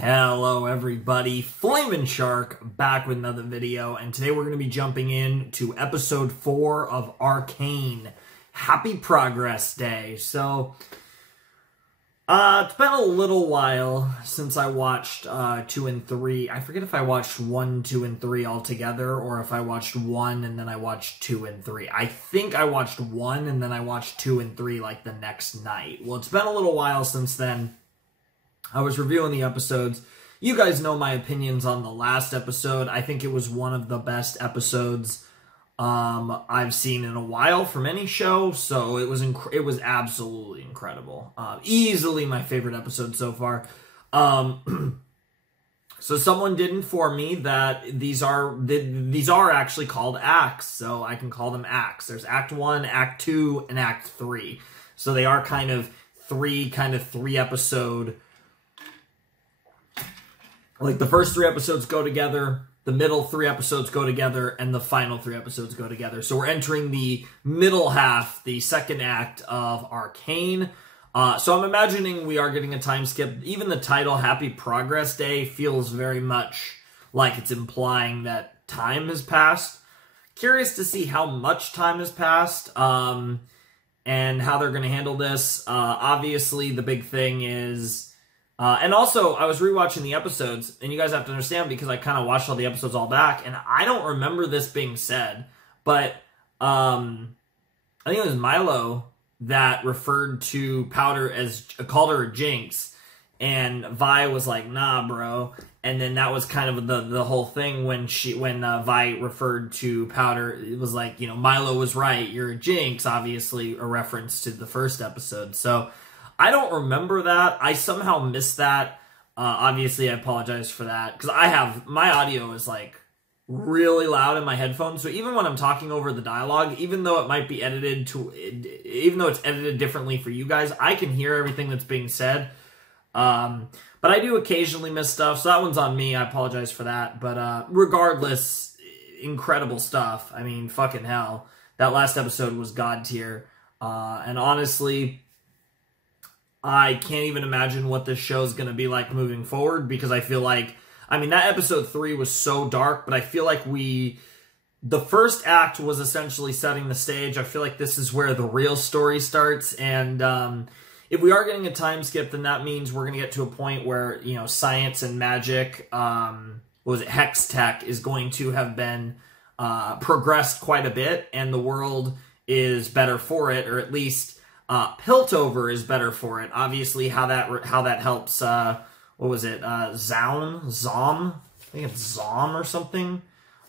Hello everybody, Flamin' Shark back with another video, and today we're going to be jumping in to episode 4 of Arcane. Happy Progress Day. So, it's been a little while since I watched 2 and 3. I forget if I watched 1, 2, and 3 all together, or if I watched 1 and then I watched 2 and 3. I think I watched 1 and then I watched 2 and 3 like the next night. Well, it's been a little while since then. I was reviewing the episodes. You guys know my opinions on the last episode. I think it was one of the best episodes I've seen in a while from any show. So it was absolutely incredible. Easily my favorite episode so far. So someone did inform me that these are actually called acts. So I can call them acts. There's Act 1, Act 2, and Act 3. So they are kind of three episode. Like, the first 3 episodes go together, the middle 3 episodes go together, and the final 3 episodes go together. So we're entering the middle half, the second act of Arcane. So I'm imagining we are getting a time skip. Even the title, Happy Progress Day, feels very much like it's implying that time has passed. Curious to see how much time has passed, and how they're going to handle this. Obviously, the big thing is... and also, I was rewatching the episodes, and you guys have to understand, because I kind of watched all the episodes all back, and I don't remember this being said, but I think it was Milo that referred to Powder as, called her a Jinx, and Vi was like, nah, bro, and then that was kind of the whole thing when Vi referred to Powder. It was like, you know, Milo was right, you're a Jinx, obviously a reference to the first episode, so... I don't remember that. I somehow missed that. Obviously, I apologize for that. Because my audio is like really loud in my headphones. So even when I'm talking over the dialogue, even though it might be even though it's edited differently for you guys, I can hear everything that's being said. But I do occasionally miss stuff. So that one's on me. I apologize for that. But regardless, incredible stuff. I mean, fucking hell. That last episode was God tier. And honestly... I can't even imagine what this show is going to be like moving forward, because I feel like, I mean, that episode 3 was so dark, but I feel like the first act was essentially setting the stage. I feel like this is where the real story starts, and if we are getting a time skip, then that means we're going to get to a point where, you know, science and magic, Hex Tech is going to have been progressed quite a bit, and the world is better for it, or at least... Piltover is better for it. Obviously, how that helps. What was it? Zom. I think it's Zom or something.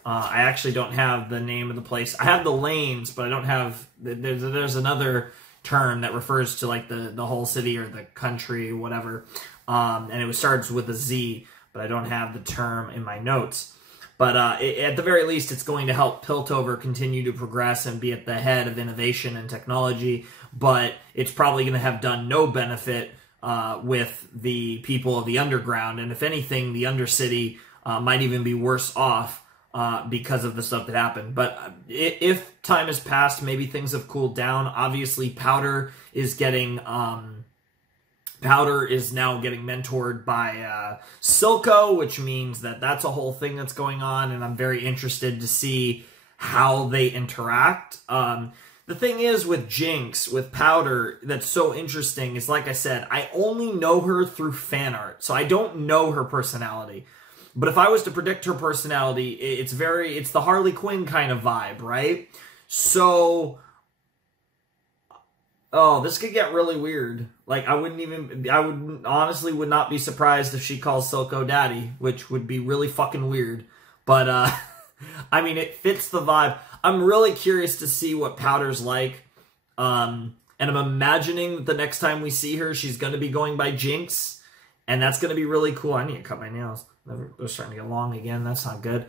I actually don't have the name of the place. I have the lanes, but I don't have. There's another term that refers to like the whole city or the country, whatever. And it starts with a Z, but I don't have the term in my notes. But at the very least, it's going to help Piltover continue to progress and be at the head of innovation and technology. But it's probably going to have done no benefit with the people of the underground. And if anything, the Undercity might even be worse off because of the stuff that happened. But if time has passed, maybe things have cooled down. Obviously, Powder is getting... Powder is now getting mentored by Silco, which means that that's a whole thing that's going on, and I'm very interested to see how they interact. The thing is with Jinx, with Powder, that's so interesting is, like I said, I only know her through fan art, so I don't know her personality. But if I was to predict her personality, it's the Harley Quinn kind of vibe, right? So... Oh, this could get really weird. Like, I honestly would not be surprised if she calls Silco daddy, which would be really fucking weird. But, I mean, it fits the vibe. I'm really curious to see what Powder's like. And I'm imagining that the next time we see her, she's going to be going by Jinx. And that's going to be really cool. I need to cut my nails. They're starting to get long again. That's not good.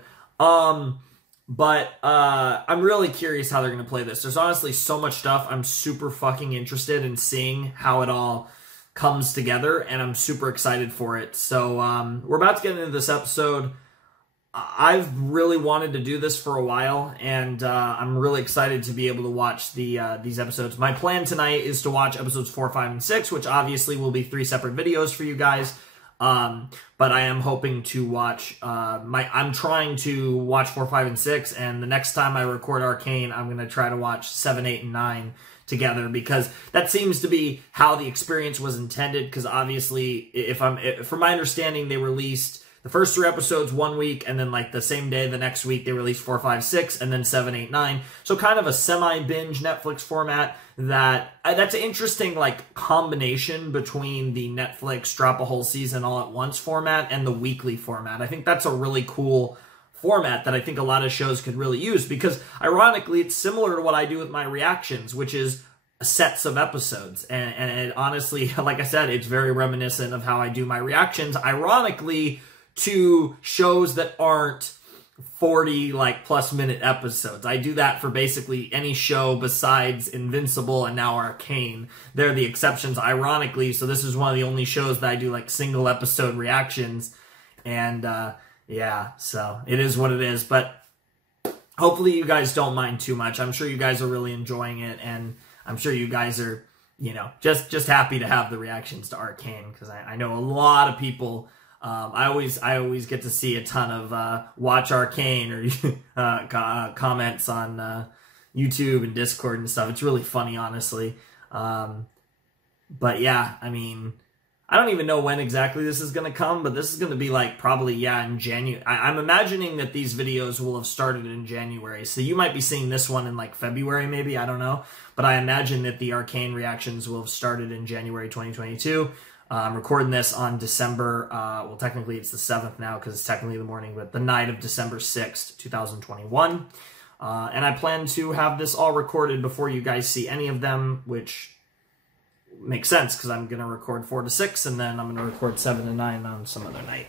But I'm really curious how they're going to play this. There's honestly so much stuff. I'm super fucking interested in seeing how it all comes together, and I'm super excited for it. So we're about to get into this episode. I've really wanted to do this for a while, and I'm really excited to be able to watch these episodes. My plan tonight is to watch episodes 4, 5, and 6, which obviously will be 3 separate videos for you guys. But I am hoping to watch, I'm trying to watch 4, 5, and 6, and the next time I record Arcane, I'm going to try to watch 7, 8, and 9 together, because that seems to be how the experience was intended, because obviously, from my understanding, they released the first 3 episodes one week, and then like the same day the next week they released 4, 5, 6, and then 7, 8, 9. So kind of a semi-binge Netflix format. That's an interesting like combination between the Netflix drop a whole season all at once format and the weekly format. I think that's a really cool format that I think a lot of shows could really use, because ironically it's similar to what I do with my reactions, which is sets of episodes, and it honestly, like I said, it's very reminiscent of how I do my reactions, ironically, to shows that aren't 40 like plus minute episodes. I do that for basically any show besides Invincible and now Arcane. They're the exceptions, ironically, so this is one of the only shows that I do like single episode reactions, and yeah, so it is what it is, but hopefully you guys don't mind too much. I'm sure you guys are really enjoying it, and I'm sure you guys are, you know, just happy to have the reactions to Arcane, because I know a lot of people. I always get to see a ton of watch Arcane or comments on YouTube and Discord and stuff. It's really funny, honestly. But yeah, I mean, I don't even know when exactly this is going to come, but this is going to be like probably, yeah, in January. I'm imagining that these videos will have started in January, so you might be seeing this one in like February maybe, I don't know. But I imagine that the Arcane reactions will have started in January 2022. I'm recording this on December, well, technically it's the 7th now because it's technically the morning, but the night of December 6th, 2021. And I plan to have this all recorded before you guys see any of them, which makes sense because I'm going to record 4 to 6, and then I'm going to record 7 to 9 on some other night.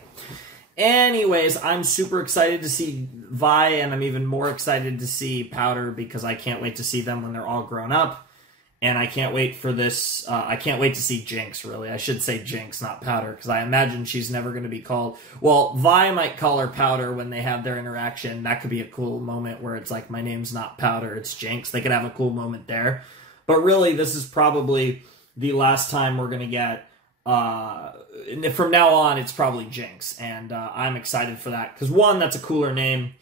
Anyways, I'm super excited to see Vi, and I'm even more excited to see Powder because I can't wait to see them when they're all grown up. And I can't wait for this, I can't wait to see Jinx, really. I should say Jinx, not Powder, because I imagine she's never going to be called... Well, Vi might call her Powder when they have their interaction. That could be a cool moment where it's like, my name's not Powder, it's Jinx. They could have a cool moment there. But really, this is probably the last time we're going to get... from now on, it's probably Jinx. And I'm excited for that. Because 1, that's a cooler name.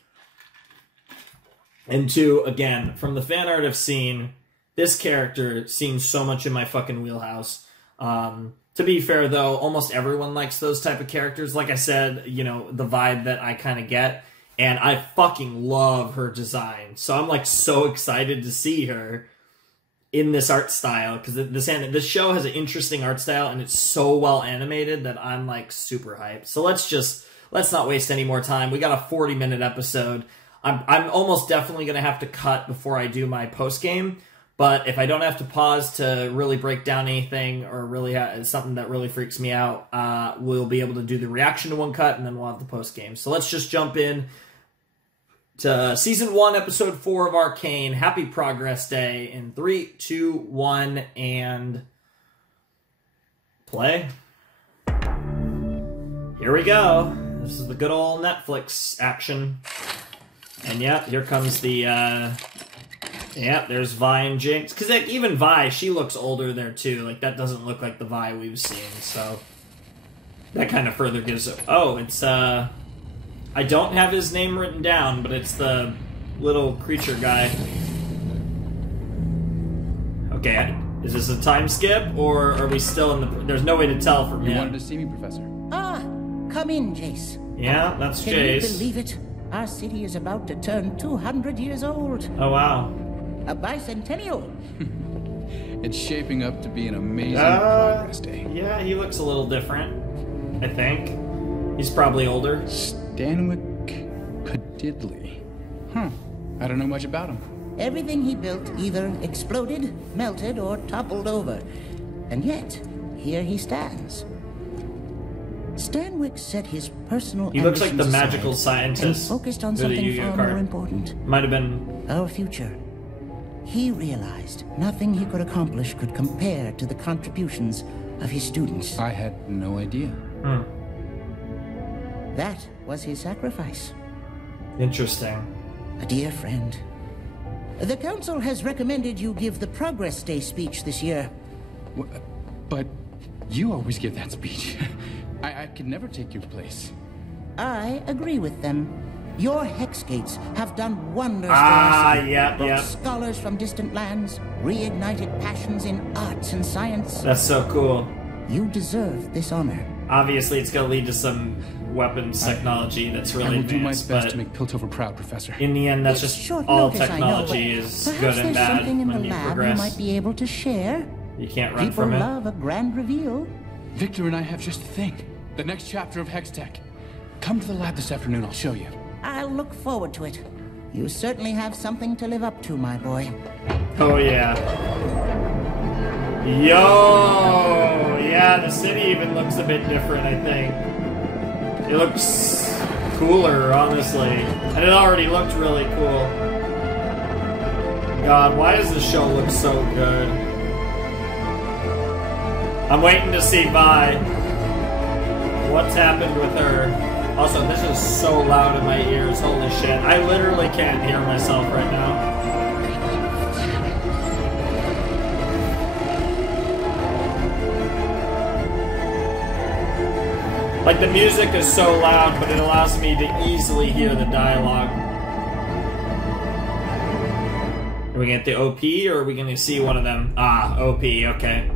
And 2, again, from the fan art I've seen... This character seems so much in my fucking wheelhouse. To be fair, though, almost everyone likes those type of characters. Like I said, you know, the vibe that I kind of get. And I fucking love her design. So I'm, like, so excited to see her in this art style. Because this show has an interesting art style, and it's so well animated that I'm, like, super hyped. So let's not waste any more time. We got a 40-minute episode. I'm almost definitely going to have to cut before I do my post-game. But if I don't have to pause to really break down anything or really something that really freaks me out, we'll be able to do the reaction to one cut, and then we'll have the post-game. So let's just jump in to Season 1, Episode 4 of Arcane. Happy Progress Day in 3, 2, 1, and play. Here we go. This is the good old Netflix action. And yeah, here comes the... Yeah, there's Vi and Jinx. Because like, even Vi, she looks older there too. Like, that doesn't look like the Vi we've seen, so... That kind of further gives it... Oh, it's, I don't have his name written down, but it's the little creature guy. Okay, is this a time skip, or are we still in the... There's no way to tell from here. You wanted to see me, Professor? Ah, come in, Jace. Yeah, that's Can Jace. you believe it? Our city is about to turn 200 years old. Oh, wow. A bicentennial. It's shaping up to be an amazing progress day. Yeah, he looks a little different, I think. He's probably older. Stanwyck Cadidley. Huh. I don't know much about him. Everything he built either exploded, melted, or toppled over. And yet, here he stands. Stanwyck set his personal He looks like the ambitions magical aside and scientist. focused on Who the something Yu-Gi-Oh far card. more important. Might have been... Our future. He realized nothing he could accomplish could compare to the contributions of his students. I had no idea. That was his sacrifice. Interesting. A dear friend. The council has recommended you give the Progress Day speech this year. But you always give that speech. I could never take your place. I agree with them. Your hex gates have done wonders for us. Yeah. Scholars from distant lands, reignited passions in arts and science. That's so cool. You deserve this honor. Obviously, it's going to lead to some weapons technology that's really I will do my advanced, best but to make Piltover proud, Professor. in the end, that's It's just short all notice, I know, technology but is perhaps good and there's bad something in when the you lab you progress. might be able to share. You can't run People from it. love a grand reveal. Victor and I have just the thing. The next chapter of Hextech. Come to the lab this afternoon, I'll show you. I'll look forward to it. You certainly have something to live up to, my boy. Oh, yeah. Yo! Yeah, the city even looks a bit different, I think. It looks cooler, honestly. And it already looked really cool. God, why does this show look so good? I'm waiting to see Vi. What's happened with her? Also, this is so loud in my ears. Holy shit. I literally can't hear myself right now. Like, the music is so loud, but it allows me to easily hear the dialogue. Are we gonna get the OP, or are we gonna see one of them? Ah, OP, okay.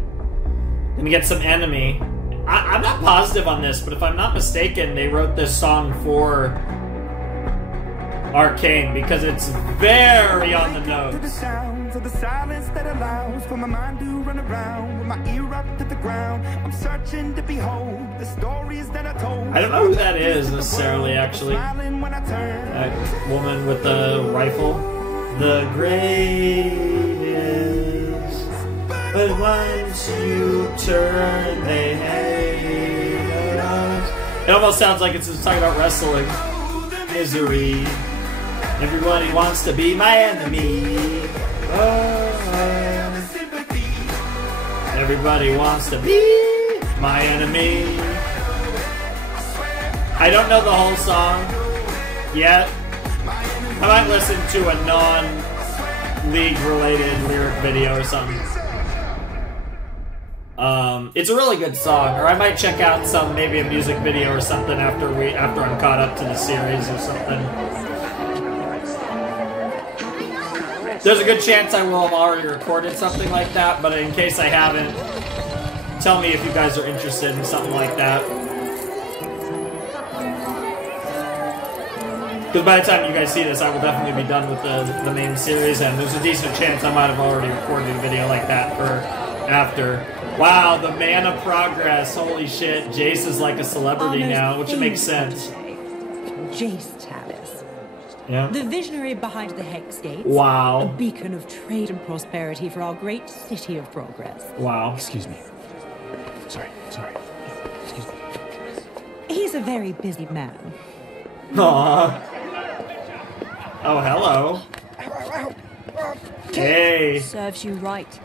Gonna get some enemy. I'm not positive on this, but if I'm not mistaken, they wrote this song for Arcane because it's very on the nose. The sounds of the silence that allows for my mind to run around with my ear up to the ground. I'm searching to behold the stories that I told. I don't know who that is necessarily, actually. That woman with the rifle. The greatest, but once you turn, they hate us. It almost sounds like it's talking about wrestling. Misery. Everybody wants to be my enemy. Oh. Everybody wants to be my enemy. I don't know the whole song yet. I might listen to a non-league related lyric video or something. It's a really good song, or I might check out maybe a music video or something after I'm caught up to the series or something. There's a good chance I will have already recorded something like that, but in case I haven't, tell me if you guys are interested in something like that. Because by the time you guys see this, I will definitely be done with the main series, and there's a decent chance I might have already recorded a video like that for after. Wow, the man of progress. Holy shit. Jace is like a celebrity now, which makes sense. Jace Tallis. Yeah. The visionary behind the Hex Gates. Wow. A beacon of trade and prosperity for our great city of progress. Wow. Excuse me. Sorry. Excuse me. He's a very busy man. Aww. Oh, hello. Hey. Serves you right.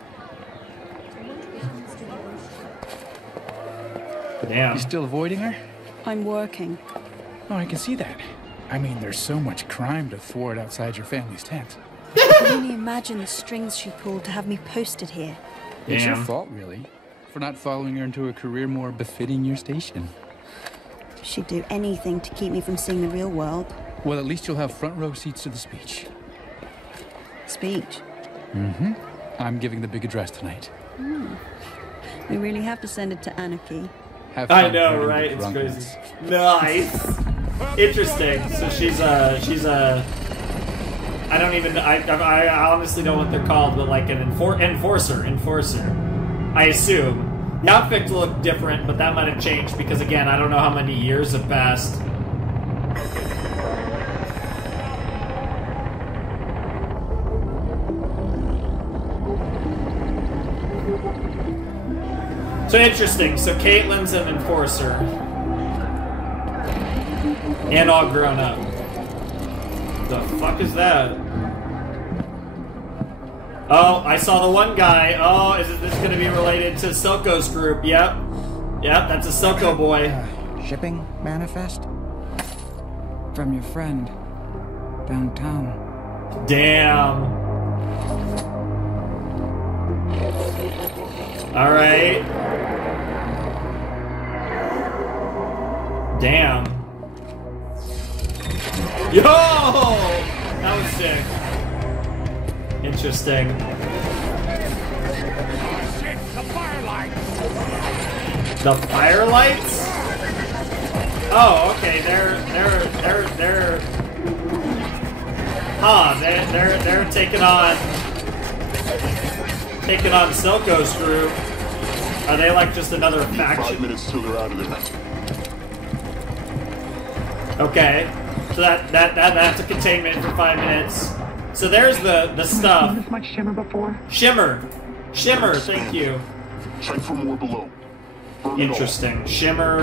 Damn. You still avoiding her? I'm working. Oh, I can see that. I mean, there's so much crime to thwart outside your family's tent. I can only imagine the strings she pulled to have me posted here. It's your Damn. fault, really, for not following her into a career more befitting your station. She'd do anything to keep me from seeing the real world. Well, at least you'll have front row seats to the speech. Speech. Mm-hmm. I'm giving the big address tonight. We really have to send it to Anarchy. Have I fun know, hurting right? the It's drunkens. crazy. Nice. Interesting. So she's a I don't even, I honestly don't know what they're called, but like an enforcer. I assume. The outfit looked different, but that might have changed because, again, I don't know how many years have passed. So interesting. So Caitlin's an enforcer. And all grown up. The fuck is that? Oh, I saw the one guy. Oh, is this going to be related to Silco's group? Yep. Yep, that's a Silco boy. Shipping manifest? From your friend. Downtown. Damn. Alright. Damn. Yo! That was sick. Interesting. The firelights? Oh, okay. They're taking on Silco's group. Are they like just another faction? 5 minutes till they're out of there. Okay. So that's a containment for 5 minutes. So there's the stuff. This much shimmer before? Shimmer, thank you. Check for more below. Burn it all. Interesting. Shimmer.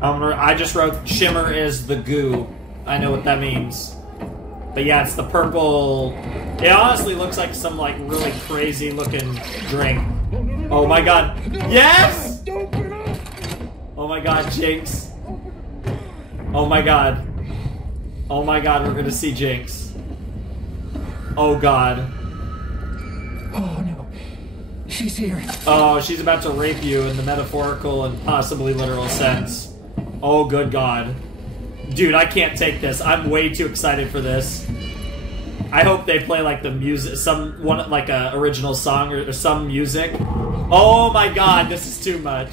I just wrote shimmer is the goo. I know what that means. But yeah, it's the purple. It honestly looks like some like really crazy looking drink. Oh my god. Yes! Oh my god, Jinx. Oh my god. Oh my god, we're gonna see Jinx. Oh god. Oh no. She's here. Oh, she's about to rape you in the metaphorical and possibly literal sense. Oh good god. Dude, I can't take this. I'm way too excited for this. I hope they play like the music, like a original song or some music. Oh my god, this is too much.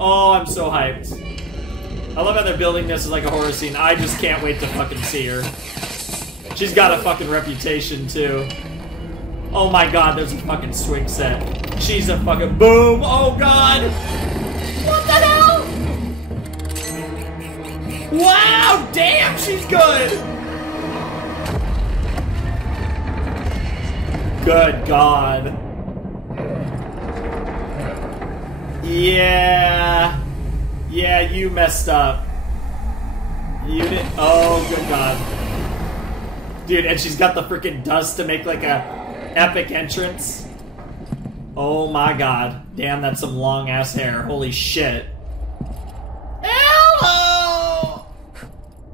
Oh, I'm so hyped. I love how they're building this as like a horror scene. I just can't wait to fucking see her. She's got a fucking reputation too. Oh my god, there's a fucking swing set. She's a fucking boom. Oh god. What the hell? Wow, damn, she's good. Good god. Yeah. Yeah, you messed up. You did. Oh, good god. Dude, and she's got the freaking dust to make like a epic entrance. Oh my god. Damn, that's some long ass hair. Holy shit. Hello!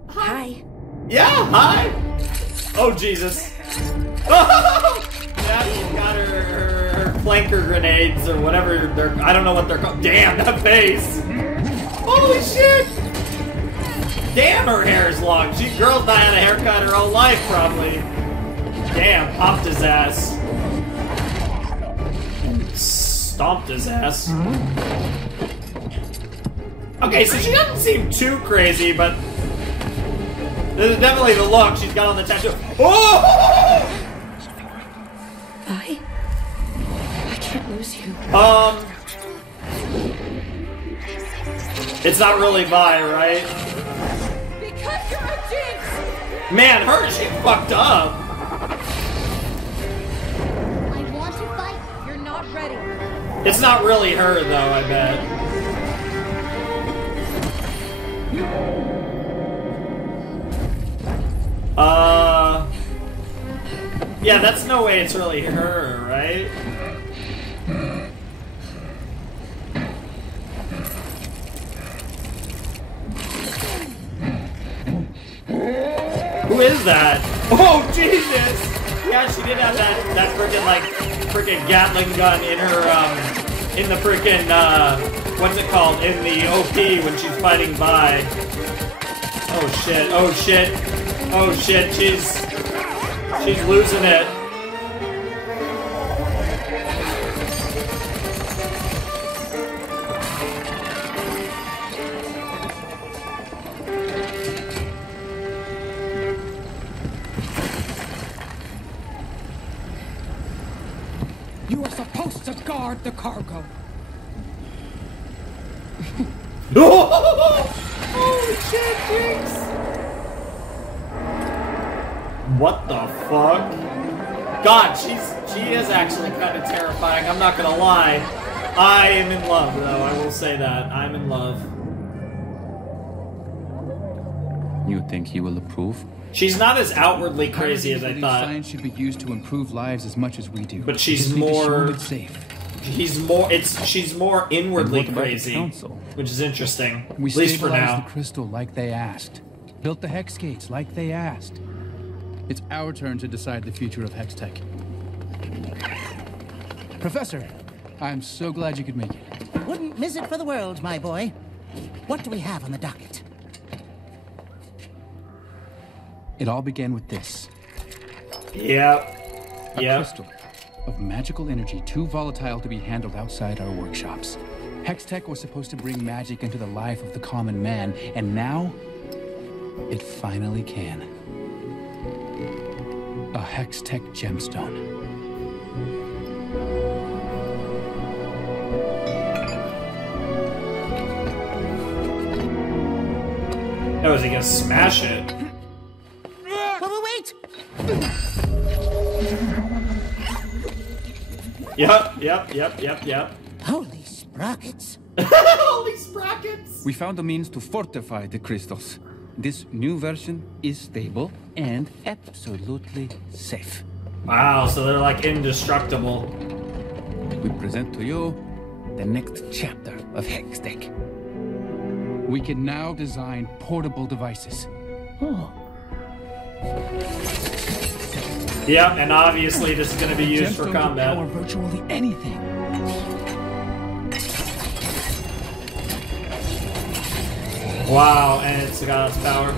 Hi. Yeah, hi! Oh, Jesus. Oh! Yeah, she's got her flanker grenades or whatever they're. I don't know what they're called. Damn, that face! Holy shit! Damn, her hair is long. Girl's not had a haircut her whole life, probably. Damn, popped his ass. Stomped his ass. Okay, so she doesn't seem too crazy, but this is definitely the look she's got on the tattoo. Oh! Vi? I can't lose you. It's not really Vi, right? Because you're a jinx! Man, she fucked up. I want to fight. You're not ready. It's not really her, though, I bet. Yeah, that's no way it's really her, right? Who is that? Oh, Jesus! Yeah, she did have that freaking Gatling gun in her, in the freaking, what's it called? In the OP when she's fighting Vi. Oh shit, oh shit. Oh shit, she's losing it. You are supposed to guard the cargo. Holy shit, Jinx! What the fuck? God, she is actually kind of terrifying, I'm not gonna lie. I am in love, though, I will say that. I'm in love. You think he will approve? She's not as outwardly crazy as I thought. Science should be used to improve lives as much as we do. But she's Just need to show more... it's safe. She's more inwardly crazy, which is interesting. We at least for stabilized now. the crystal like they asked. Built the hex gates like they asked. It's our turn to decide the future of Hextech. Professor, I'm so glad you could make it. Wouldn't miss it for the world, my boy. What do we have on the docket? It all began with this. Yep. A crystal of magical energy too volatile to be handled outside our workshops. Hextech was supposed to bring magic into the life of the common man, and now it finally can. A Hextech gemstone. Oh, is he gonna smash it? Wait! Yep. Holy sprockets. Holy sprockets! We found a means to fortify the crystals. This new version is stable and absolutely safe. Wow, so they're like indestructible. We present to you the next chapter of Hextech. We can now design portable devices. Oh. Yep, and obviously this is going to be used for Gemstones combat. Power virtually anything. Wow, and it's got its power.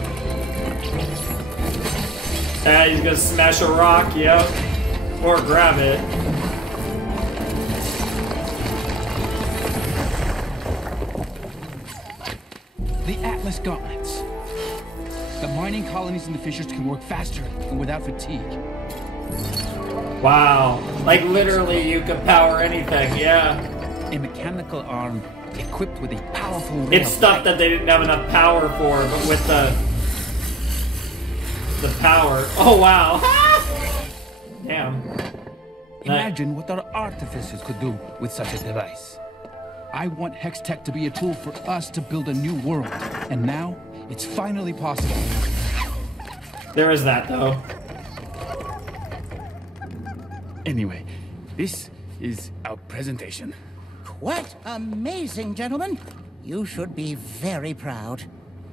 He's gonna smash a rock, yep. Or grab it. The Atlas Gauntlets. The mining colonies in the fissures can work faster and without fatigue. Wow. Like literally you can power anything, yeah. A mechanical arm equipped with a powerful rail. It's stuff that they didn't have enough power for, but with the power. Oh wow. Damn. Imagine what our artificers could do with such a device. I want Hextech to be a tool for us to build a new world, and now it's finally possible. There is that though. Anyway, this is our presentation. Quite amazing, gentlemen. You should be very proud.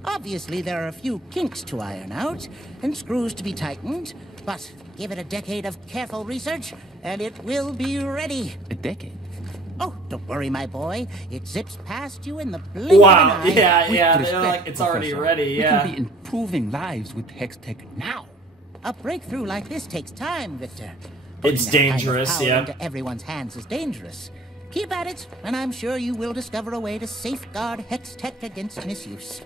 Obviously, there are a few kinks to iron out and screws to be tightened, but give it a decade of careful research, and it will be ready. A decade? Oh, don't worry, my boy. It zips past you in the blink of an Wow, eye. yeah, With they're respect, like it's already Professor, ready, we yeah. can be improving lives with Hextech now. A breakthrough like this takes time, Victor. It's Putting that kind of dangerous, power yeah. into everyone's hands is dangerous. Keep at it, and I'm sure you will discover a way to safeguard Hextech against misuse.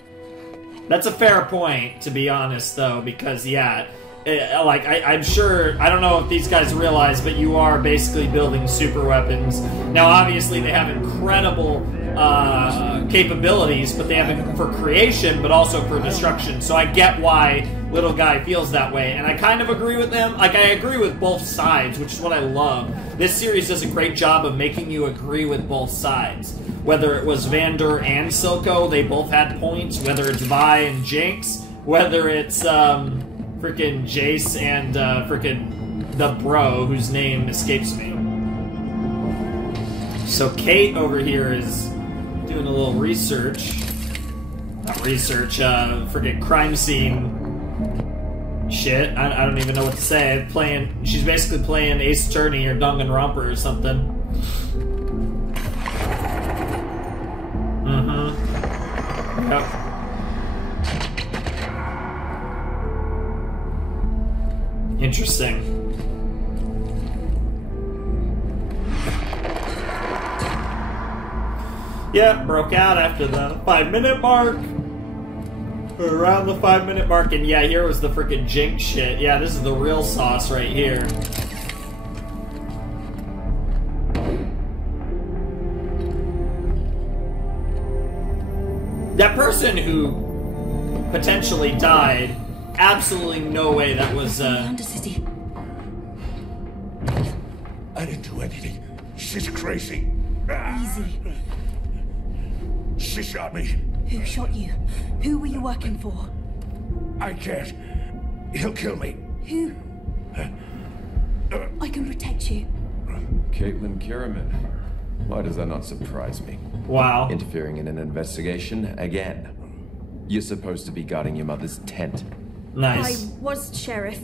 That's a fair point, to be honest, though, because, yeah, I'm sure, I don't know if these guys realize, but you are basically building super weapons. Now, obviously, they have incredible capabilities, but they have it for creation, but also for destruction. So I get why little guy feels that way, and I kind of agree with them. Like, I agree with both sides, which is what I love. This series does a great job of making you agree with both sides. Whether it was Vander and Silco, they both had points. Whether it's Vi and Jinx, whether it's freaking Jace and freaking the bro whose name escapes me. So Kate over here is doing a little research. Not research, freaking crime scene shit. I don't even know what to say. She's basically playing Ace Attorney or Danganronpa or something. Yep. Interesting. Yeah, broke out after the 5-minute mark. Or around the 5-minute mark, and yeah, here was the freaking Jinx shit. Yeah, this is the real sauce right here. That person who potentially died, absolutely no way that was, Undercity. I didn't do anything. She's crazy. Easy. She shot me. Who shot you? Who were you working for? I can't. He'll kill me. Who? I can protect you. Caitlin Kierman. Why does that not surprise me? Wow. Interfering in an investigation again. You're supposed to be guarding your mother's tent. Nice. I was sheriff,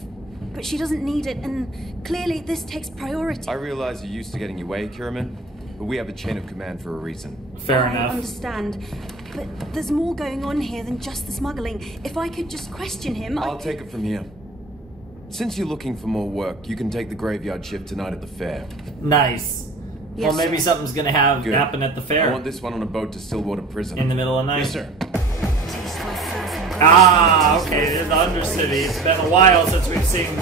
but she doesn't need it, and clearly this takes priority. I realize you're used to getting your way, Kierman, but we have a chain of command for a reason. Fair I enough. understand. But there's more going on here than just the smuggling. If I could just question him, I'll take it from here. Since you're looking for more work, you can take the graveyard shift tonight at the fair. Nice. Yes, Well, maybe sir. something's gonna happen at the fair. I want this one on a boat to Stillwater Prison. In the middle of the night. Yes, sir. Ah, okay, the Undercity. It's been a while since we've seen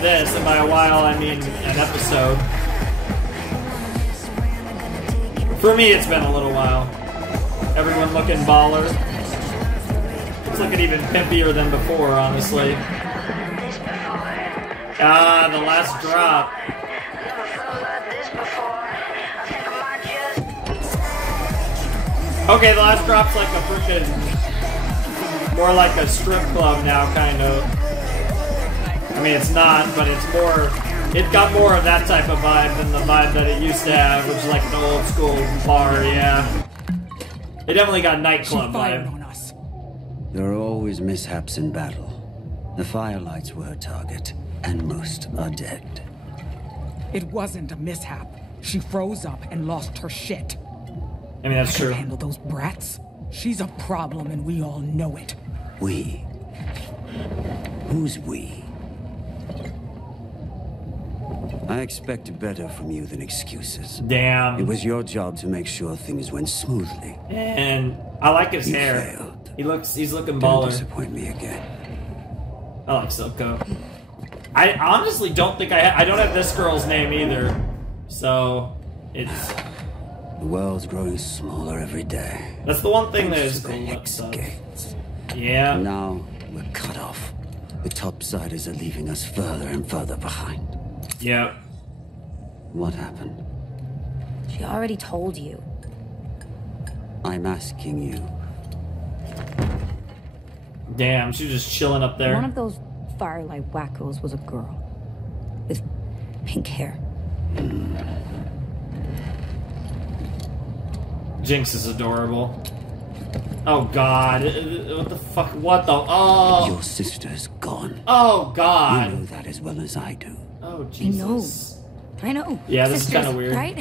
this, and by a while I mean an episode. For me, it's been a little while. Everyone looking baller. It's looking even pimpier than before, honestly. Ah, the last drop. Okay, the last drop's like a freaking... more like a strip club now, kind of. I mean, it's not, but it's more... It got more of that type of vibe than the vibe that it used to have, which is like an old school bar, yeah. It definitely got nightclub vibe. On us. There are always mishaps in battle. The Firelights were her target, and most are dead. It wasn't a mishap. She froze up and lost her shit. I mean, that's I true. can handle those brats. She's a problem, and we all know it. We? Who's we? I expected better from you than excuses. Damn. It was your job to make sure things went smoothly. And I like his You hair. failed. He's looking Don't baller. disappoint me again. I like Silco. I honestly don't think I don't have this girl's name either. So, it's... The world's growing smaller every day. That's the one thing that Thanks is to the cool about Hex stuff. Gates. Yeah. Now we're cut off. The topsiders are leaving us further and further behind. Yeah. What happened? She already told you. I'm asking you. Damn, she was just chilling up there. One of those Firelight wackos was a girl. With pink hair. Jinx is adorable. Oh god. What the fuck? What the? Oh. Your sister's gone. Oh god. You know that as well as I do. Oh Jesus. I know. Yeah, this is Sisters, kind of weird. Right?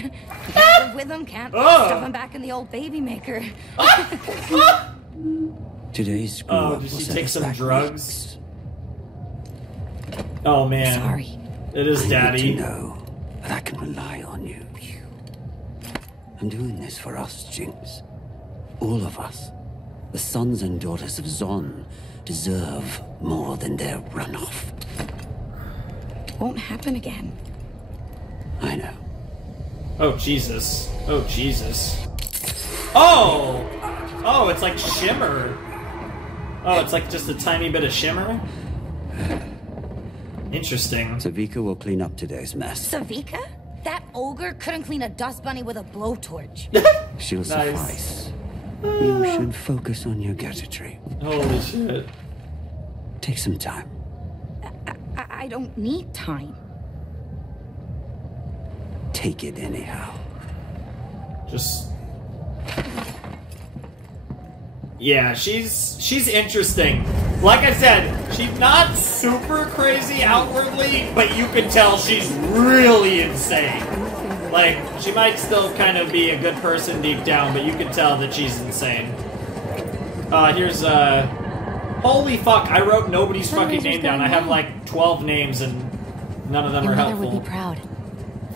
Can't live with them, can't stuff them back in the old baby maker. Today's screw Oh, up did will she set take us some back drugs? Oh man. Sorry. It is I need Daddy. to know that I can rely on you. I'm doing this for us, Jinx. All of us. The sons and daughters of Zon deserve more than their runoff. Won't happen again. I know. Oh Jesus. Oh Jesus. Oh! Oh, it's like shimmer. Oh, it's like just a tiny bit of shimmer? Interesting. Savika will clean up today's mess. Savika? That ogre couldn't clean a dust bunny with a blowtorch. She'll Nice. suffice. You should focus on your gadgetry. Holy shit. Take some time. I don't need time. Take it anyhow. Just... Yeah, she's interesting. Like I said, she's not super crazy outwardly, but you can tell she's really insane. Like, she might still kind of be a good person deep down, but you can tell that she's insane. Here's, holy fuck, I wrote nobody's fucking name down. I have like 12 names and none of them Your are mother helpful. would be proud.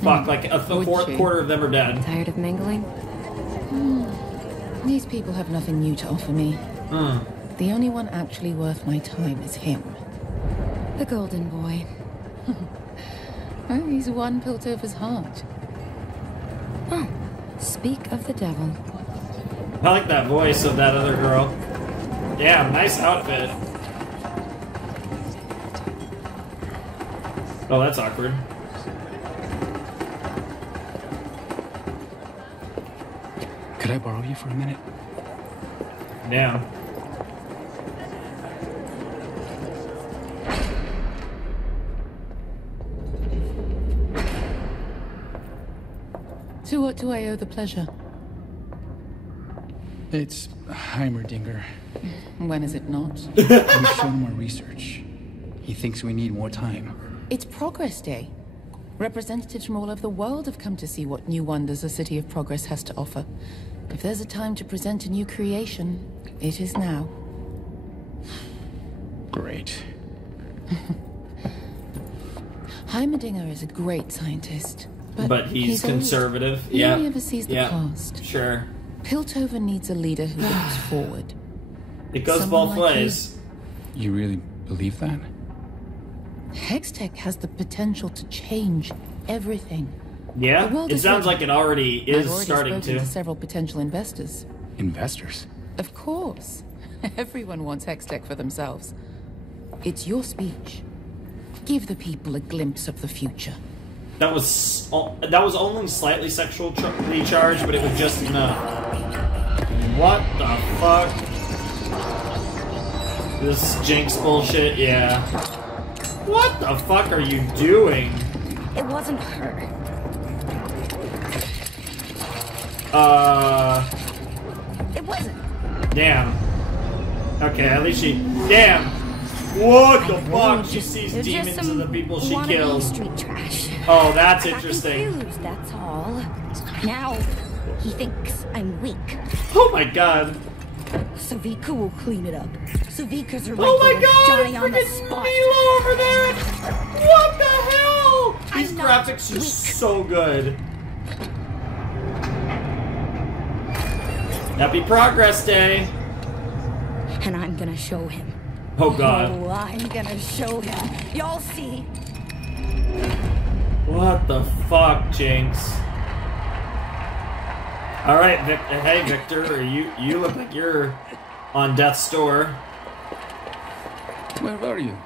Fuck, like a Would fourth she? quarter of them are dead. Tired of mingling? These people have nothing new to offer me. The only one actually worth my time is him. The golden boy. Oh, he's one Piltover's heart. Oh, speak of the devil. I like that voice of that other girl. Yeah, nice outfit. Oh, that's awkward. Could I borrow you for a minute? Damn. To what do I owe the pleasure? It's Heimerdinger. When is it not? We've shown him our research. He thinks we need more time. It's Progress Day. Representatives from all over the world have come to see what new wonders the City of Progress has to offer. If there's a time to present a new creation, it is now. Great. Heimerdinger is a great scientist, but he's conservative. He only ever sees the past. Sure. Piltover needs a leader who looks forward. It goes both ways. You really believe that? Hextech has the potential to change everything. Yeah, it sounds like it already is starting to. Several potential investors. Investors? Of course. Everyone wants Hextech for themselves. It's your speech. Give the people a glimpse of the future. That was only slightly sexually charged, but it was just enough. What the fuck? This Jinx bullshit, yeah. What the fuck are you doing? It wasn't her. It wasn't. Damn. Okay, at least she. Damn. What the fuck? She sees demons in the people she kills. Street trash. Oh, that's interesting. Confused, that's all. Now he thinks I'm weak. Oh my god. Savika will clean it up. Savika's a Oh my god! Johnny on the spot. Milo over there! What the hell? These graphics are so good. Happy Progress Day! And I'm gonna show him. Oh god. Oh, I'm gonna show him. Y'all see. What the fuck, Jinx? Alright, hey Victor, you look like you're on death's door. Where were you?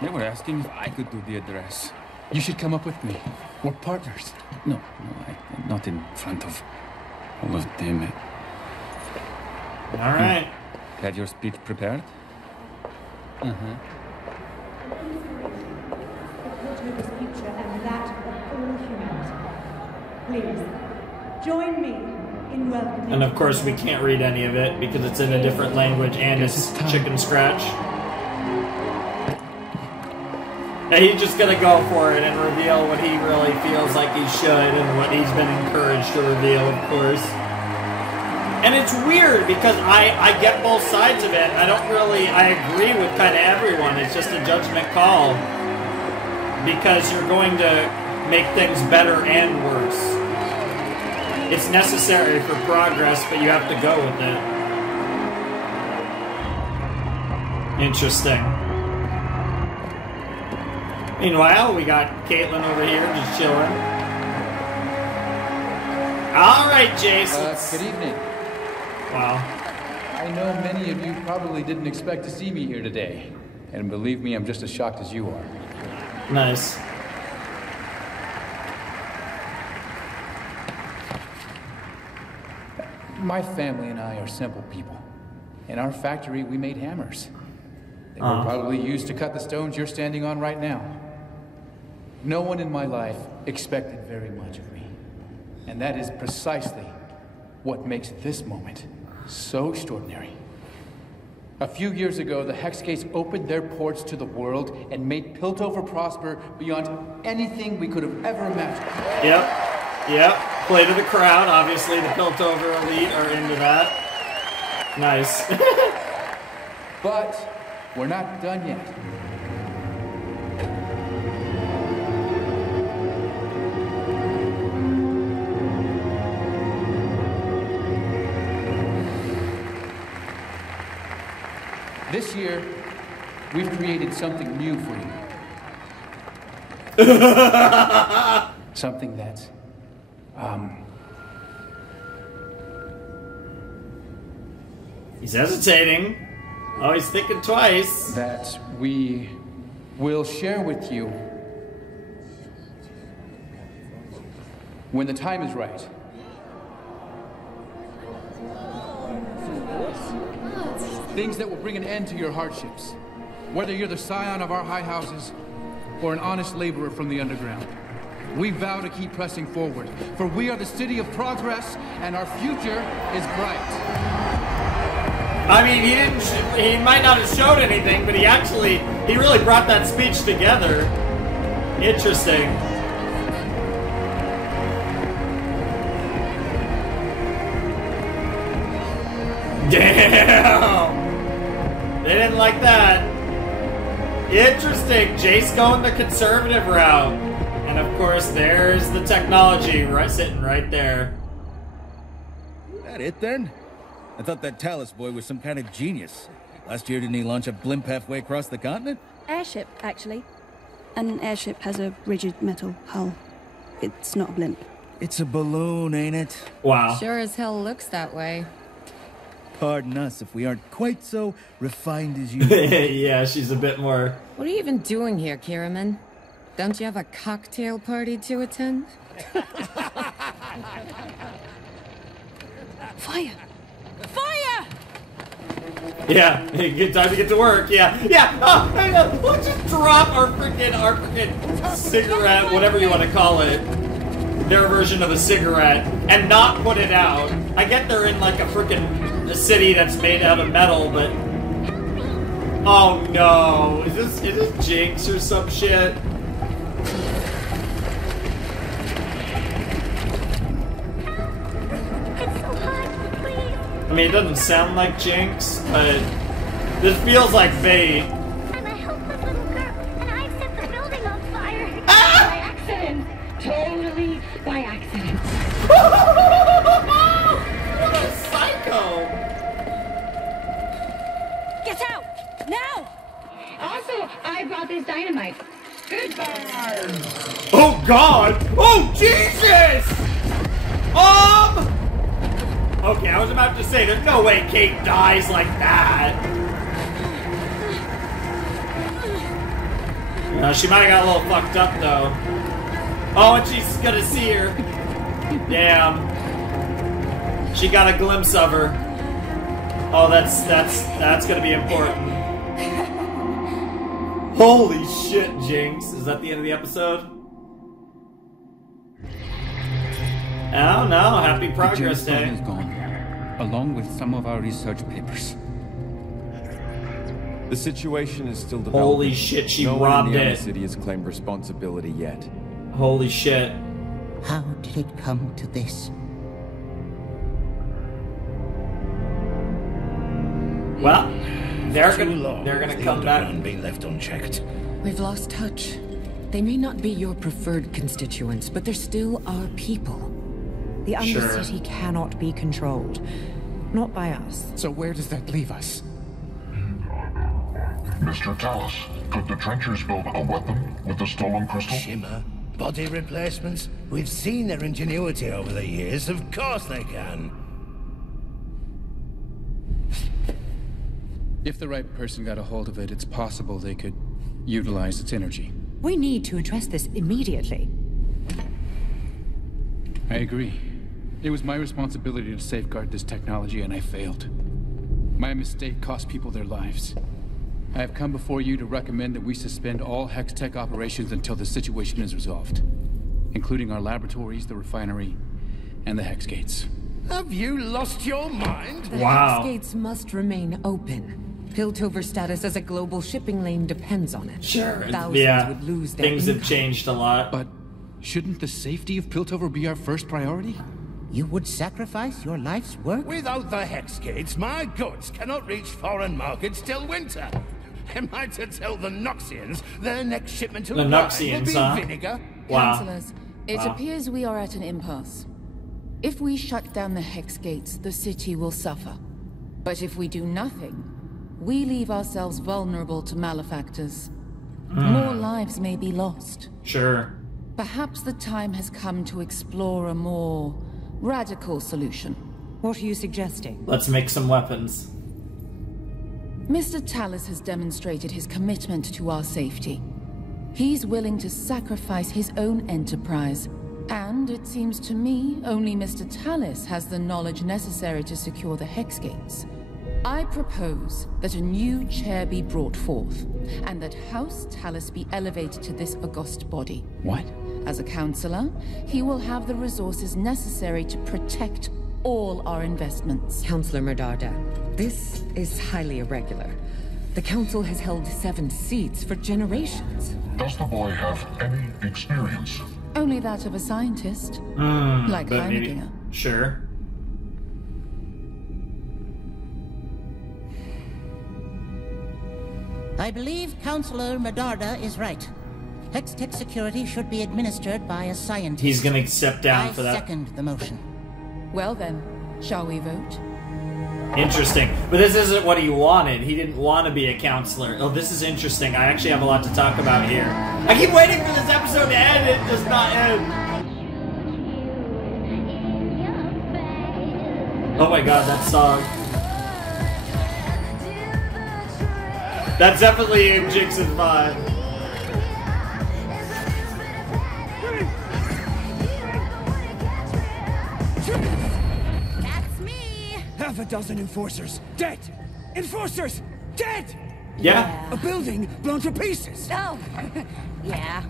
They were asking if I could do the address. You should come up with me. We're partners. No, not in front of all of them. Alright. Had your speech prepared? Future and that of all humanity. Please, join me in welcoming. And of course we can't read any of it because it's in a different language and it's chicken scratch. And he's just gonna go for it and reveal what he really feels like he should and what he's been encouraged to reveal, of course. And it's weird because I get both sides of it. I agree with kind of everyone. It's just a judgment call. Because you're going to make things better and worse. It's necessary for progress, but you have to go with it. Interesting. Meanwhile, we got Caitlin over here just chilling. Alright, Jason. Good evening. Wow. I know many of you probably didn't expect to see me here today. And believe me, I'm just as shocked as you are. Nice. My family and I are simple people. In our factory, we made hammers. They were probably used to cut the stones you're standing on right now. No one in my life expected very much of me. And that is precisely what makes this moment so extraordinary. A few years ago, the Hex Gates opened their ports to the world and made Piltover prosper beyond anything we could have ever imagined. Yep. Play to the crowd. Obviously, the Piltover elite are into that. Nice. But we're not done yet. This year, we've created something new for you. Something that's, He's hesitating. Oh, he's thinking twice. That we will share with you when the time is right. Things that will bring an end to your hardships. Whether you're the scion of our high houses or an honest laborer from the underground. We vow to keep pressing forward, for we are the City of Progress, and our future is bright. I mean, he might not have showed anything, but he really brought that speech together. Interesting. Damn! They didn't like that. Interesting. Jace going the conservative route. And of course, there's the technology sitting right there. That it then? I thought that Talus boy was some kind of genius. Last year, didn't he launch a blimp halfway across the continent? Airship, actually. An airship has a rigid metal hull. It's not a blimp. It's a balloon, ain't it? Wow. Sure as hell looks that way. Pardon us if we aren't quite so refined as you. Yeah, she's a bit more... What are you even doing here, Kiraman? Don't you have a cocktail party to attend? Fire! Fire! Yeah, good time to get to work. Yeah. Oh, hang on. Let's just drop our freaking cigarette, whatever you want to call it, their version of a cigarette, and not put it out. I get they're in like a freaking city that's made out of metal, but oh no, is this Jinx or some shit? I mean, it doesn't sound like Jinx, but this feels like bait. I'm a helpless little girl, and I set the building on fire. Ah! By accident. Totally by accident. What a psycho! Get out! Now! Also, I brought this dynamite. Goodbye. Oh God! Oh Jesus! Okay, I was about to say, there's no way Kate dies like that. She might have got a little fucked up, though. Oh, and she's gonna see her. Damn. She got a glimpse of her. Oh, that's gonna be important. Holy shit, Jinx. Is that the end of the episode? I don't know. Happy Progress Day. Is gone, along with some of our research papers. The situation is still developing. Holy shit, she no robbed one in the it. City has claimed responsibility yet. Holy shit. How did it come to this? Well, they're gonna come back and be left unchecked. We've lost touch. They may not be your preferred constituents, but they're still our people. The Undercity cannot be controlled. Not by us. So where does that leave us? Mr. Talus, could the Trenchers build a weapon with the stolen crystal? Shimmer, body replacements. We've seen their ingenuity over the years. Of course they can. If the right person got a hold of it, it's possible they could utilize its energy. We need to address this immediately. I agree. It was my responsibility to safeguard this technology, and I failed. My mistake cost people their lives. I have come before you to recommend that we suspend all Hextech operations until the situation is resolved, including our laboratories, the refinery, and the Hex Gates. Have you lost your mind? The Hex Gates must remain open. Piltover's status as a global shipping lane depends on it. Sure. Thousands would lose their Things have income. changed a lot. But shouldn't the safety of Piltover be our first priority? You would sacrifice your life's work? Without the Hex Gates, my goods cannot reach foreign markets till winter. Am I to tell the Noxians their next shipment of The wine Noxians, will be huh? vinegar? Wow. Councillors, it appears we are at an impasse. If we shut down the Hex Gates, the city will suffer. But if we do nothing, we leave ourselves vulnerable to malefactors. More lives may be lost. Sure. Perhaps the time has come to explore a more radical solution. What are you suggesting? Let's make some weapons. Mr. Talus has demonstrated his commitment to our safety. He's willing to sacrifice his own enterprise. And it seems to me only Mr. Talus has the knowledge necessary to secure the Hex Gates. I propose that a new chair be brought forth, and that House Talus be elevated to this august body. What? As a councillor, he will have the resources necessary to protect all our investments. Councillor Murdarda, this is highly irregular. The council has held 7 seats for generations. Does the boy have any experience? Only that of a scientist. Like but maybe- Heimdall. Sure. I believe Counselor Medarda is right. Hextech security should be administered by a scientist. He's gonna step down for that. I second the motion. Well then, shall we vote? Interesting. But this isn't what he wanted. He didn't want to be a counselor. Oh, this is interesting. I actually have a lot to talk about here. I keep waiting for this episode to end. It does not end. Oh my god, that song. That's definitely in Jinx's vibe. Half a dozen enforcers dead! Enforcers dead! Yeah. A building blown to pieces! Oh, yeah.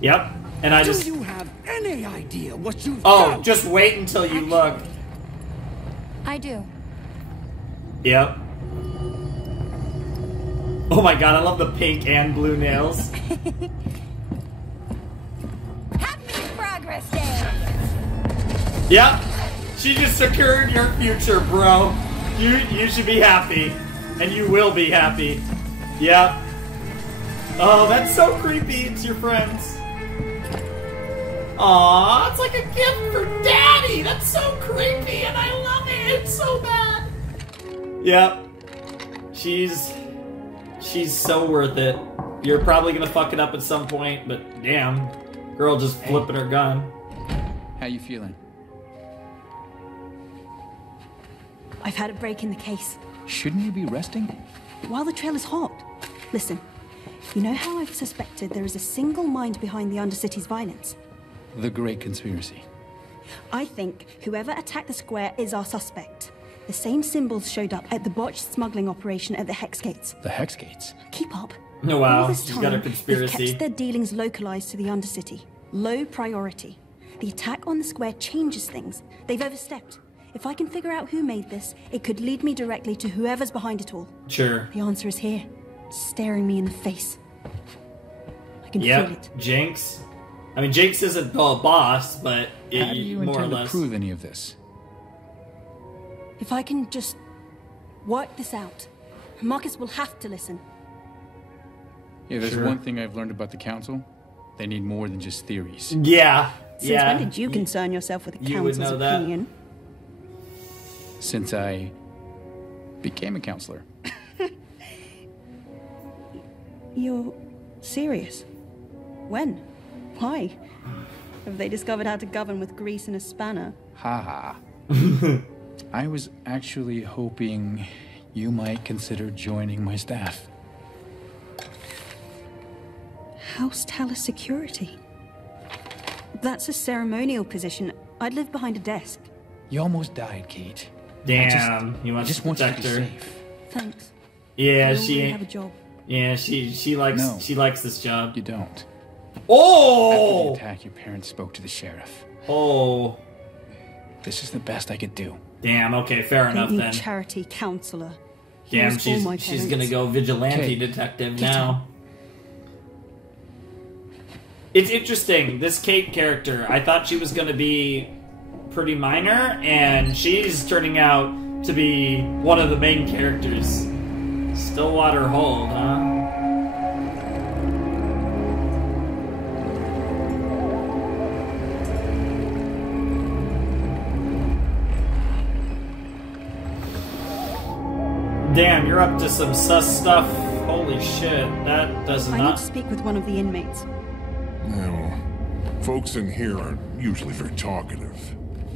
Yep. And I just... Do you have any idea what you've done? Just wait until you look. I do. Yep. Oh my god, I love the pink and blue nails. Happy Progress Day! Yep. She just secured your future, bro. You should be happy. And you will be happy. Yep. Oh, that's so creepy. It's your friends. Aw, it's like a gift for Daddy. That's so creepy, and I love it. It's so bad. Yep. She's so worth it. You're probably gonna fuck it up at some point, but damn. Girl just flipping her gun. How you feeling? I've had a break in the case. Shouldn't you be resting? While the trail is hot. Listen, you know how I've suspected there is a single mind behind the Undercity's violence? The Great Conspiracy. I think whoever attacked the square is our suspect. The same symbols showed up at the botched smuggling operation at the Hex Gates. The Hex Gates? Keep up. Oh wow, All this she's time, got a conspiracy. they've kept their dealings localized to the Undercity. Low priority. The attack on the square changes things. They've overstepped. If I can figure out who made this, it could lead me directly to whoever's behind it all. Sure. The answer is here, staring me in the face. I can feel it. Jinx. I mean, Jinx isn't the boss, but How do you more or intend to less. prove any of this? If I can just work this out, Marcus will have to listen. Yeah, there's Sure. one thing I've learned about the Council. They need more than just theories. Yeah. Since when did you concern yourself with the you would council's know that. opinion? Since I became a counselor. You're serious? When? Why? Have they discovered how to govern with grease and a spanner? Ha ha. I was actually hoping you might consider joining my staff. House Talus Security. That's a ceremonial position. I'd live behind a desk. You almost died, Kate. Damn, he wants I just to want you to protect be her. safe. Thanks. Yeah, I she already have a job. Yeah, she likes No. she likes this job. You don't. Oh! After the attack, your parents spoke to the sheriff. Oh. This is the best I could do. Damn, okay, fair enough Don't need then. charity counselor. Damn, Here's all my she's parents. gonna go vigilante Okay. detective Get now. It's interesting, this Kate character, I thought she was gonna be pretty minor, and she's turning out to be one of the main characters. Stillwater Hold, huh? Damn, you're up to some sus stuff. Holy shit, that does I need not... to speak with one of the inmates. No, folks in here aren't usually very talkative.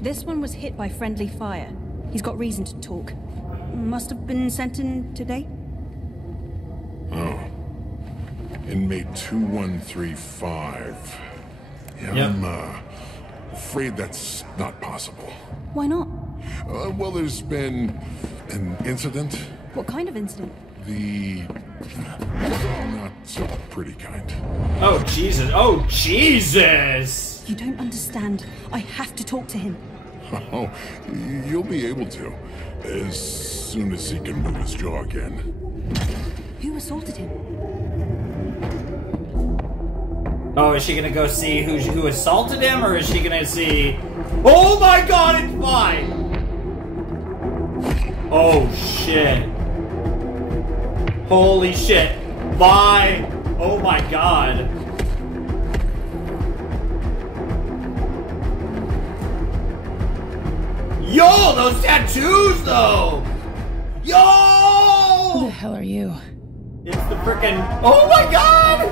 This one was hit by friendly fire. He's got reason to talk. Must have been sent in today? Oh. Inmate 2135. Yeah, Yep. I'm afraid that's not possible. Why not? Well, there's been an incident. What kind of incident? The not so pretty kind. Oh, Jesus. Oh, Jesus! You don't understand. I have to talk to him. Oh, you'll be able to, as soon as he can move his jaw again. Who assaulted him? Oh, is she gonna go see who assaulted him, or is she gonna see... Oh my god, it's fine! Oh, shit. Holy shit. Vi. Oh my god. Yo, those tattoos though. Yo! Who the hell are you? It's the frickin'... Oh my god!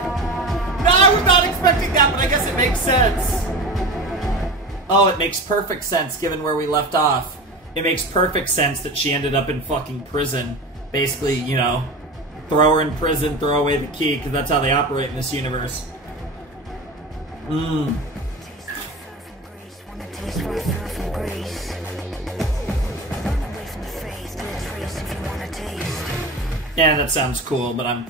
No, I was not expecting that, but I guess it makes sense. Oh, it makes perfect sense given where we left off. It makes perfect sense that she ended up in fucking prison. Basically, you know, throw her in prison, throw away the key, because that's how they operate in this universe. Mmm. Yeah, that sounds cool, but I'm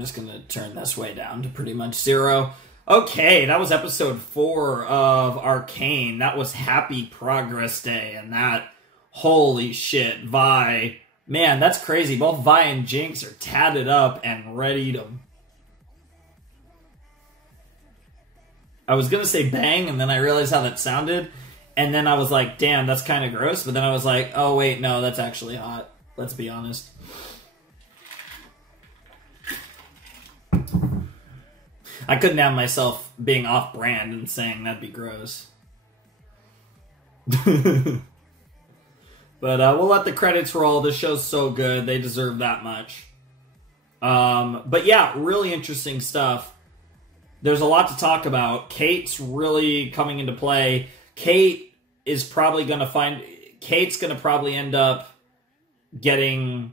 just gonna turn this way down to pretty much 0. Okay, that was episode 4 of Arcane. That was Happy Progress Day, and that, holy shit, Vi. Man, that's crazy. Both Vi and Jinx are tatted up and ready to... I was gonna say bang, and then I realized how that sounded, and then I was like, damn, that's kind of gross, but then I was like, oh wait, no, that's actually hot. Let's be honest. I couldn't have myself being off-brand and saying that'd be gross. But we'll let the credits roll. This show's so good. They deserve that much. But yeah, really interesting stuff. There's a lot to talk about. Kate's really coming into play. Kate's gonna probably end up getting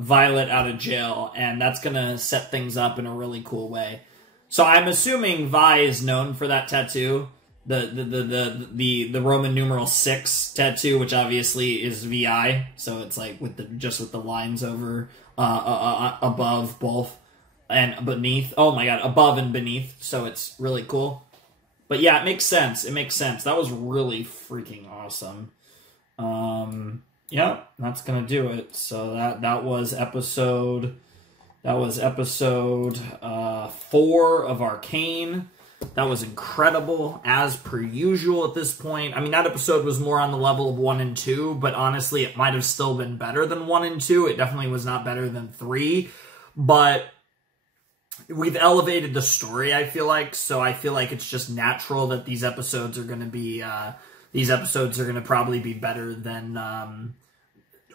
Violet out of jail, and that's gonna set things up in a really cool way. So I'm assuming Vi is known for that tattoo, the Roman numeral 6 tattoo, which obviously is VI. So it's like with the lines over above both and beneath. Oh my god, above and beneath. So it's really cool. But yeah, it makes sense. It makes sense. That was really freaking awesome. Yeah, that's gonna do it. So that was episode 4 of Arcane. That was incredible, as per usual at this point. I mean, that episode was more on the level of 1 and 2, but honestly, it might have still been better than 1 and 2. It definitely was not better than 3, but we've elevated the story, I feel like, so I feel like it's just natural that these episodes are going to be, probably be better than,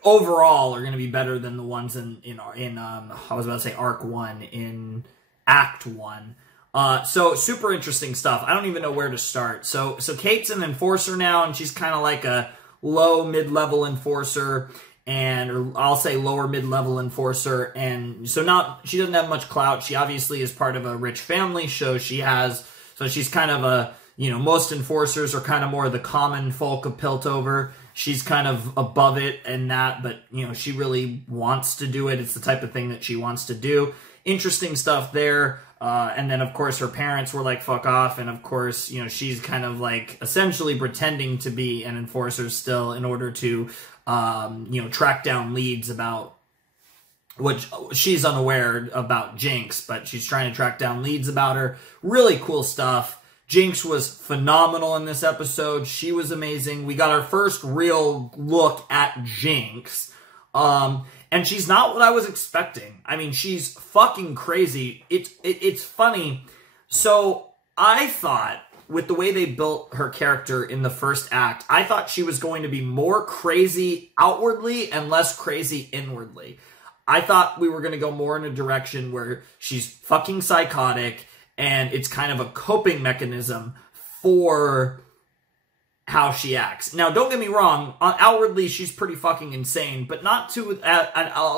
overall are going to be better than the ones in I was about to say Arc 1, in Act 1. So super interesting stuff. I don't even know where to start. So Kate's an enforcer now, and she's kind of like a low mid-level enforcer, or I'll say lower mid-level enforcer, and so she doesn't have much clout. She obviously is part of a rich family, so she's kind of a, you know, most enforcers are kind of more the common folk of Piltover. She's kind of above it and that, but, you know, she really wants to do it. It's the type of thing that she wants to do. Interesting stuff there. And then, of course, her parents were like, fuck off. And, of course, you know, she's kind of like essentially pretending to be an enforcer still in order to, you know, track down leads about, which she's unaware about Jinx, but she's trying to track down leads about her. Really cool stuff. Jinx was phenomenal in this episode. She was amazing. We got our first real look at Jinx. And she's not what I was expecting. I mean, she's fucking crazy. It's funny. So I thought, with the way they built her character in the first act, I thought she was going to be more crazy outwardly and less crazy inwardly. I thought we were going to go more in a direction where she's fucking psychotic, and it's kind of a coping mechanism for how she acts. Now, don't get me wrong, outwardly she's pretty fucking insane, but not to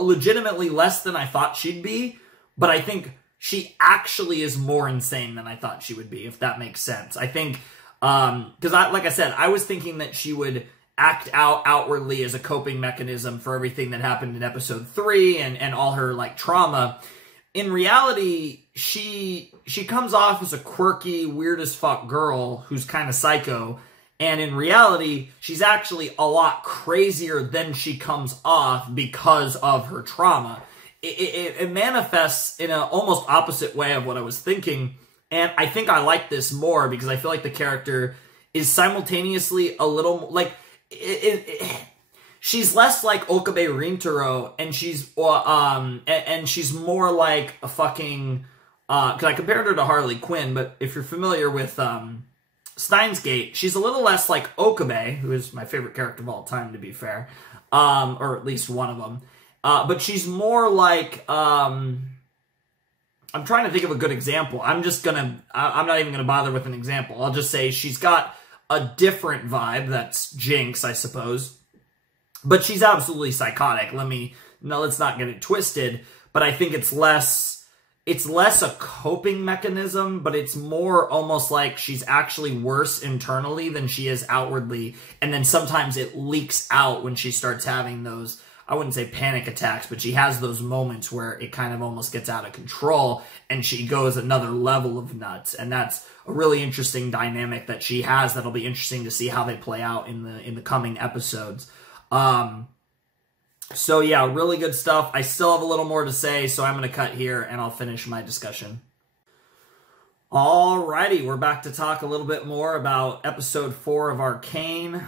legitimately less than I thought she'd be, but I think she actually is more insane than I thought she would be, if that makes sense. I think, because like I said, I was thinking that she would act out outwardly as a coping mechanism for everything that happened in episode 3 and all her, like, trauma. In reality, she comes off as a quirky, weird as fuck girl who's kind of psycho, and in reality, she's actually a lot crazier than she comes off because of her trauma. It manifests in an almost opposite way of what I was thinking, and I think I like this more because I feel like the character is simultaneously a little, like, she's less like Okabe Rintaro, and she's more like a fucking, because I compared her to Harley Quinn, but if you're familiar with Steins Gate, she's a little less like Okabe, who is my favorite character of all time, to be fair, or at least one of them. But she's more like, I'm trying to think of a good example. I'm not even gonna bother with an example. I'll just say she's got a different vibe. That's Jinx, I suppose. But she's absolutely psychotic. Let's not get it twisted. But I think it's less a coping mechanism, but it's more almost like she's actually worse internally than she is outwardly. And then sometimes it leaks out when she starts having those, I wouldn't say panic attacks, but she has those moments where it kind of almost gets out of control and she goes another level of nuts. And that's a really interesting dynamic that she has that'll be interesting to see how they play out in the coming episodes. So yeah, really good stuff. I still have a little more to say, so I'm going to cut here and I'll finish my discussion. Alrighty, we're back to talk a little bit more about episode 4 of Arcane.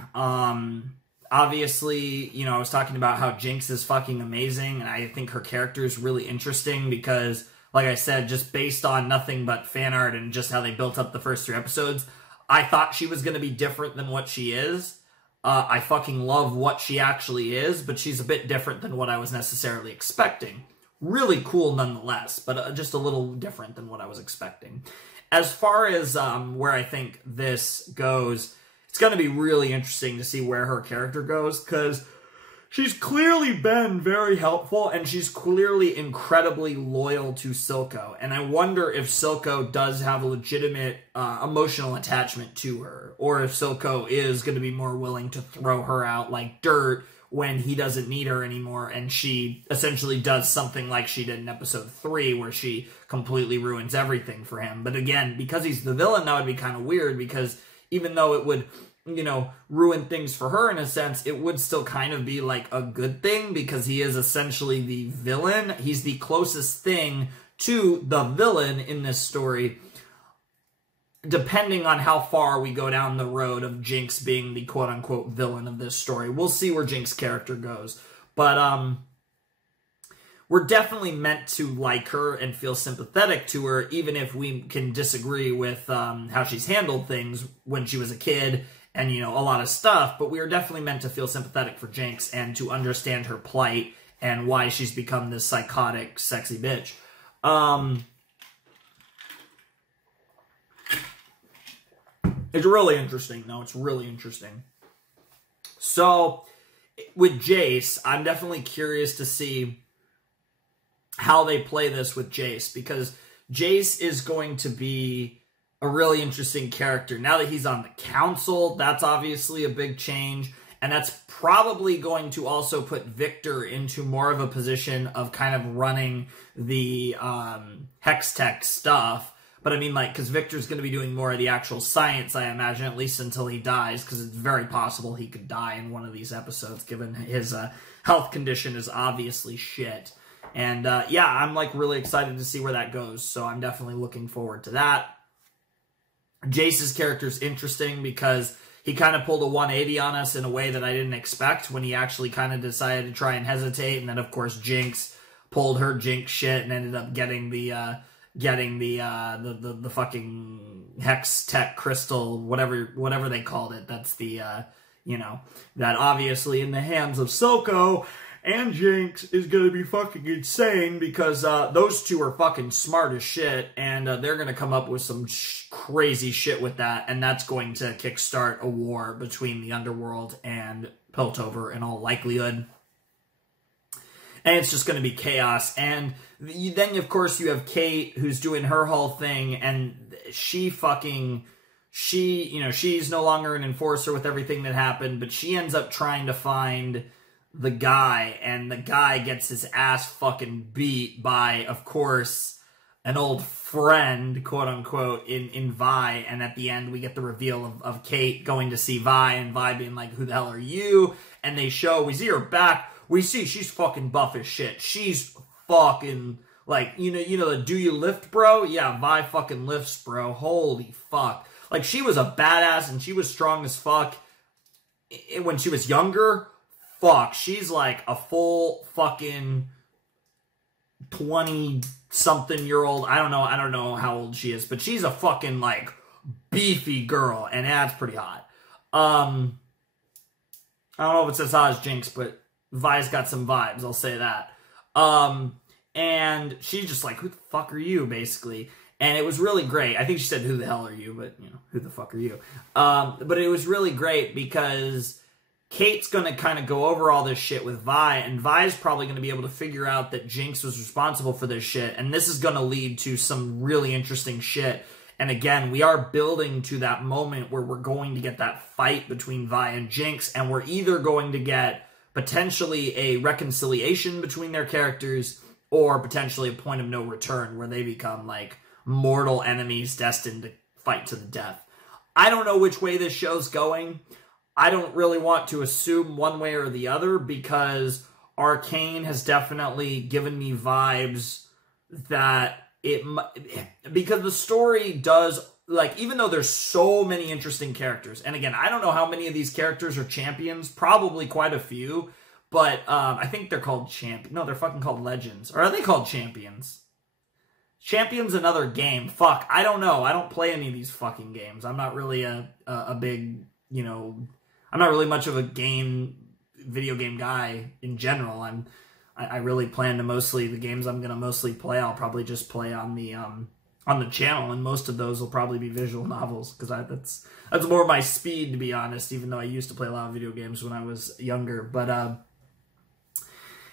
Obviously, you know, I was talking about how Jinx is fucking amazing, and I think her character is really interesting because, like I said, just based on nothing but fan art and just how they built up the first 3 episodes, I thought she was going to be different than what she is. I fucking love what she actually is, but she's a bit different than what I was necessarily expecting. Really cool nonetheless, but just a little different than what I was expecting. As far as where I think this goes, it's going to be really interesting to see where her character goes, because she's clearly been very helpful, and she's clearly incredibly loyal to Silco. And I wonder if Silco does have a legitimate emotional attachment to her, or if Silco is going to be more willing to throw her out like dirt when he doesn't need her anymore, and she essentially does something like she did in episode 3, where she completely ruins everything for him. But again, because he's the villain, that would be kind of weird, because even though it would, you know, ruin things for her in a sense, it would still kind of be like a good thing, because he is essentially the villain. He's the closest thing to the villain in this story, depending on how far we go down the road of Jinx being the quote-unquote villain of this story. We'll see where Jinx's character goes. But, we're definitely meant to like her and feel sympathetic to her, even if we can disagree with how she's handled things when she was a kid and, you know, a lot of stuff. But we are definitely meant to feel sympathetic for Jinx and to understand her plight and why she's become this psychotic, sexy bitch. It's really interesting, though. It's really interesting. So, with Jace, I'm definitely curious to see how they play this with Jace, because Jace is going to be a really interesting character. Now that he's on the council, that's obviously a big change, and that's probably going to also put Victor into more of a position of kind of running the Hextech stuff. But I mean, like, because Victor's going to be doing more of the actual science, I imagine, at least until he dies, because it's very possible he could die in one of these episodes, given his health condition is obviously shit. And, yeah, I'm, like, really excited to see where that goes, so I'm definitely looking forward to that. Jace's character's interesting because he kind of pulled a 180 on us in a way that I didn't expect when he actually kind of decided to try and hesitate, and then, of course, Jinx pulled her Jinx shit and ended up getting the fucking Hextech crystal, whatever they called it. That's the, you know, that obviously in the hands of Silco and Jinx is going to be fucking insane, because those two are fucking smart as shit, and they're going to come up with some crazy shit with that, and that's going to kickstart a war between the Underworld and Piltover in all likelihood. And it's just going to be chaos. And then, of course, you have Kate, who's doing her whole thing, and she's no longer an enforcer with everything that happened, but she ends up trying to find the guy, and the guy gets his ass fucking beat by, of course, an old friend, quote-unquote, in Vi, and at the end we get the reveal of Kate going to see Vi, and Vi being like, who the hell are you? And we see her back, we see she's fucking buff as shit. She's fucking, like, you know the do you lift, bro? Yeah, Vi fucking lifts, bro. Holy fuck. Like, she was a badass and she was strong as fuck when she was younger. Fuck, she's like a full fucking 20-something-year-old. I don't know how old she is, but she's a fucking, like, beefy girl, and that's pretty hot. I don't know if it's as hot as Jinx, but Vi's got some vibes, I'll say that. And she's just like, who the fuck are you, basically? And it was really great. I think she said, who the hell are you? But, you know, who the fuck are you? But it was really great because Kate's going to kind of go over all this shit with Vi, and Vi's probably going to be able to figure out that Jinx was responsible for this shit, and this is going to lead to some really interesting shit. And again, we are building to that moment where we're going to get that fight between Vi and Jinx, and we're either going to get potentially a reconciliation between their characters or potentially a point of no return where they become, like, mortal enemies destined to fight to the death. I don't know which way this show's going. I don't really want to assume one way or the other because Arcane has definitely given me vibes that because the story does, like, even though there's so many interesting characters, and again, I don't know how many of these characters are champions, probably quite a few, but I think they're called no, they're fucking called legends. Or are they called champions? Champion's another game. Fuck, I don't know. I don't play any of these fucking games. I'm not really a big, you know, I'm not really much of a video game guy in general. I really plan to the games I'm going to mostly play, I'll probably just play on the channel, and most of those will probably be visual novels, because that's more my speed, to be honest, even though I used to play a lot of video games when I was younger. But,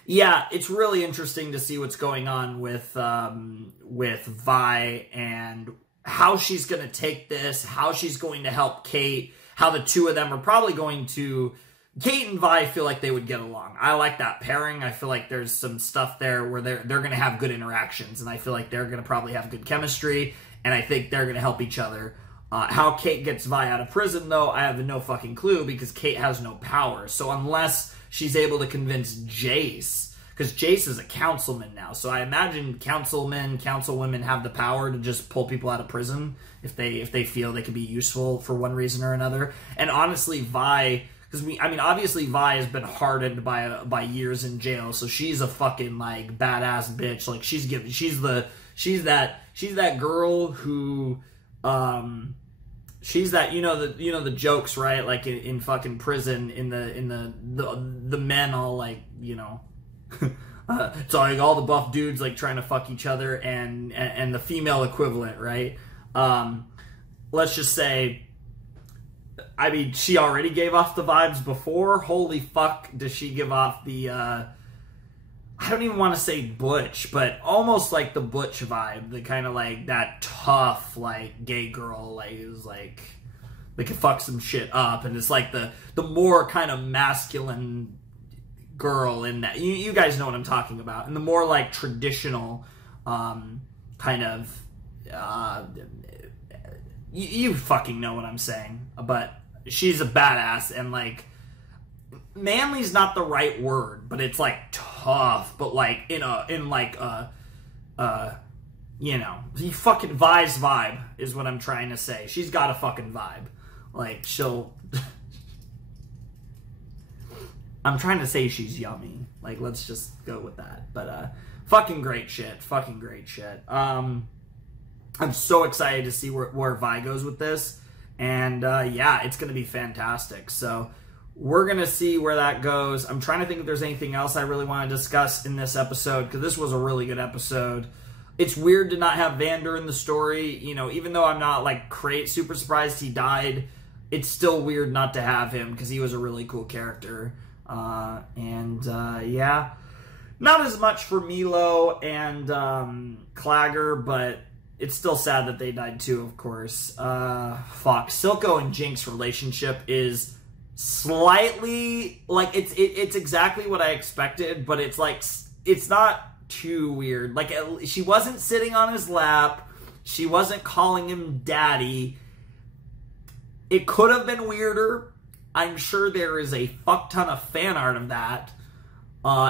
yeah, it's really interesting to see what's going on with Vi and how she's going to take this, how she's going to help Kate, how the two of them are probably going to... Kate and Vi feel like they would get along. I like that pairing. I feel like there's some stuff there where they're going to have good interactions, and I feel like they're going to probably have good chemistry, and I think they're going to help each other. How Kate gets Vi out of prison, though, I have no fucking clue, because Kate has no power. So unless she's able to convince Jace, because Jace is a councilman now, so I imagine councilmen, councilwomen have the power to just pull people out of prison if they feel they could be useful for one reason or another. And honestly, Vi... obviously Vi has been hardened by years in jail, so she's a fucking, like, badass bitch. Like, she's that girl who, she's that, you know the jokes, right? Like in fucking prison, in the men all, like, you know, so like all the buff dudes like trying to fuck each other, and the female equivalent, right? Let's just say, I mean, she already gave off the vibes before. Holy fuck, does she give off the, I don't even want to say butch, but almost like the butch vibe. The kind of like that tough, like, gay girl, like, is like, they can fuck some shit up. And it's like the more kind of masculine girl in that. You guys know what I'm talking about. And the more like traditional, kind of, you fucking know what I'm saying. But she's a badass, and like, manly's not the right word, but it's like tough, but like you know, the fucking Vi's vibe is what I'm trying to say. She's got a fucking vibe. Like, I'm trying to say she's yummy. Like, let's just go with that. But fucking great shit. Fucking great shit. I'm so excited to see where Vi goes with this. And, yeah, it's going to be fantastic. So, we're going to see where that goes. I'm trying to think if there's anything else I really want to discuss in this episode, because this was a really good episode. It's weird to not have Vander in the story. You know, even though I'm not, like, super surprised he died, it's still weird not to have him, because he was a really cool character. Yeah. Not as much for Milo and Claggor, but... it's still sad that they died too, of course. Fuck. Silco and Jinx relationship is slightly, like, it's exactly what I expected, but it's like, it's not too weird. Like, she wasn't sitting on his lap. She wasn't calling him daddy. It could have been weirder. I'm sure there is a fuck ton of fan art of that.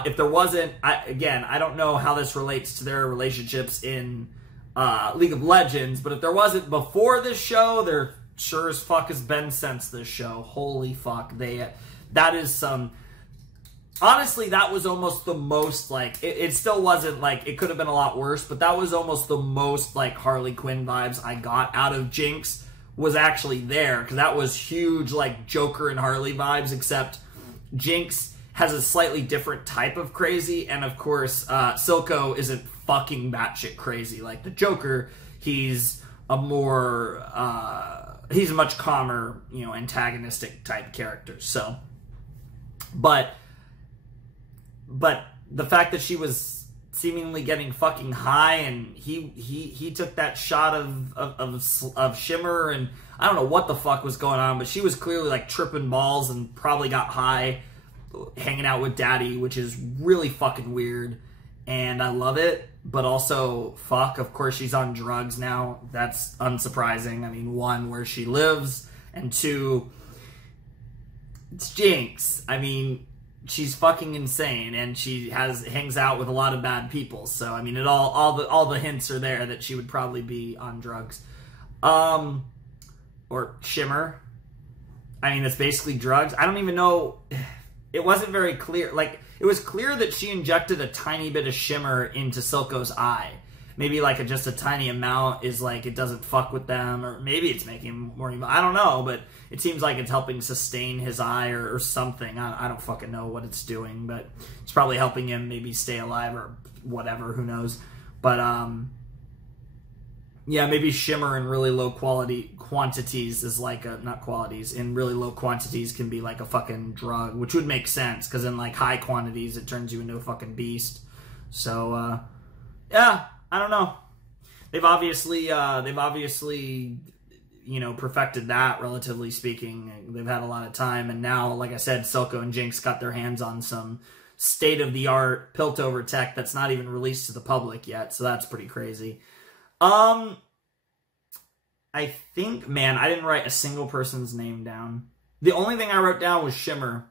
If there wasn't, I don't know how this relates to their relationships in League of Legends, but if there wasn't before this show, there sure as fuck has been since this show. Holy fuck. That is some... Honestly, that was almost the most, like... It still wasn't, like... It could have been a lot worse, but that was almost the most, like, Harley Quinn vibes I got out of Jinx was actually there. Because that was huge, like, Joker and Harley vibes, except Jinx has a slightly different type of crazy. And, of course, Silco isn't fucking batshit crazy. Like, the Joker, he's a more... he's a much calmer, you know, antagonistic type character. So... But the fact that she was seemingly getting fucking high, and he took that shot of Shimmer, and I don't know what the fuck was going on, but she was clearly like tripping balls and probably got high hanging out with Daddy, which is really fucking weird, and I love it. But also, fuck, of course she's on drugs now. That's unsurprising. I mean, one, where she lives, and two, it's Jinx. I mean, she's fucking insane, and she hangs out with a lot of bad people. So I mean, all the hints are there that she would probably be on drugs, or Shimmer. I mean, it's basically drugs. I don't even know. It wasn't very clear. Like, it was clear that she injected a tiny bit of Shimmer into Silco's eye. Maybe like just a tiny amount is like it doesn't fuck with them, or maybe it's making him more evil. I don't know, but it seems like it's helping sustain his eye or something. I don't fucking know what it's doing, but it's probably helping him maybe stay alive or whatever. Who knows? But yeah, maybe Shimmer in really low quantities is like not qualities, in really low quantities can be like a fucking drug, which would make sense because in like high quantities it turns you into a fucking beast. So yeah. I don't know. They've obviously, you know, perfected that, relatively speaking. They've had a lot of time, and now, like I said, Silco and Jinx got their hands on some state-of-the-art Piltover tech that's not even released to the public yet, so that's pretty crazy. I think, man, I didn't write a single person's name down. The only thing I wrote down was Shimmer,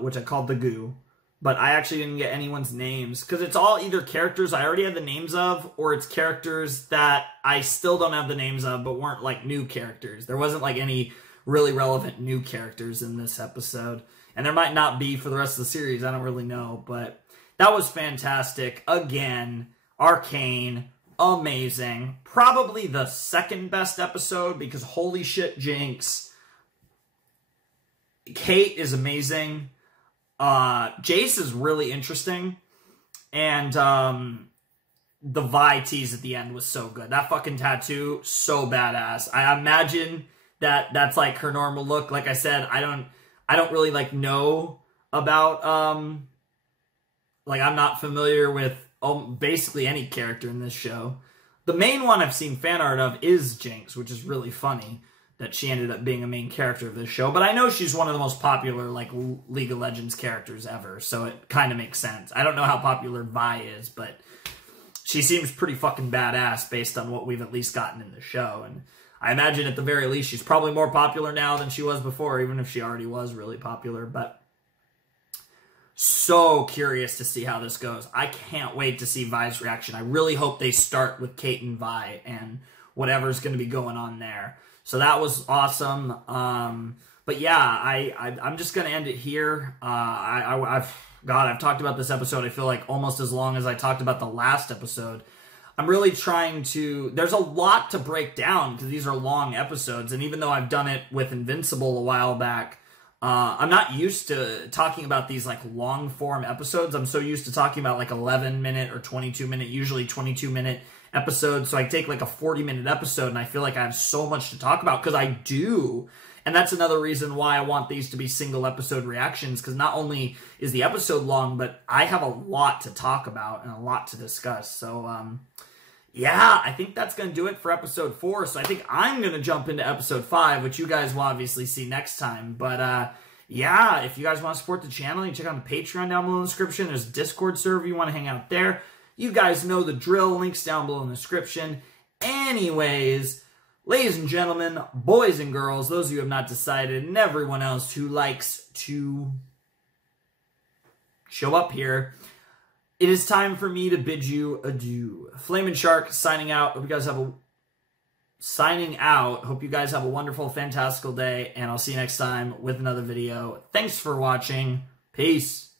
which I called the Goo. But I actually didn't get anyone's names, because it's all either characters I already had the names of, or it's characters that I still don't have the names of, but weren't like new characters. There wasn't like any really relevant new characters in this episode. And there might not be for the rest of the series, I don't really know. But that was fantastic. Again, Arcane, amazing. Probably the second best episode, because holy shit, Jinx. Kate is amazing. Jace is really interesting, and the Vi tease at the end was so good. That fucking tattoo, so badass. I imagine that that's like her normal look. Like I said, I don't really like know about like I'm not familiar with basically any character in this show. The main one I've seen fan art of is Jinx, which is really funny that she ended up being a main character of this show. But I know she's one of the most popular, like, League of Legends characters ever, so it kind of makes sense. I don't know how popular Vi is, but she seems pretty fucking badass based on what we've at least gotten in the show. And I imagine at the very least she's probably more popular now than she was before, even if she already was really popular. But so curious to see how this goes. I can't wait to see Vi's reaction. I really hope they start with Kate and Vi and whatever's going to be going on there. So that was awesome. But yeah, I'm just going to end it here. I've talked about this episode, I feel like, almost as long as I talked about the last episode. I'm really trying to... There's a lot to break down, because these are long episodes, and even though I've done it with Invincible a while back, I'm not used to talking about these, like, long-form episodes. I'm so used to talking about, like, 11-minute or 22-minute, usually 22-minute episodes, so I take like a 40-minute episode and I feel like I have so much to talk about, because I do. And that's another reason why I want these to be single episode reactions, because not only is the episode long, but I have a lot to talk about and a lot to discuss. So yeah, I think that's going to do it for episode 4. So I think I'm going to jump into episode 5, which you guys will obviously see next time. But yeah, if you guys want to support the channel, you can check out the Patreon down below in the description. There's a Discord server you want to hang out there. You guys know the drill. Links down below in the description. Anyways, ladies and gentlemen, boys and girls, those of you who have not decided, and everyone else who likes to show up here, it is time for me to bid you adieu. Flamin' Shark signing out. Hope you guys have a signing out. Hope you guys have a wonderful, fantastical day, and I'll see you next time with another video. Thanks for watching. Peace.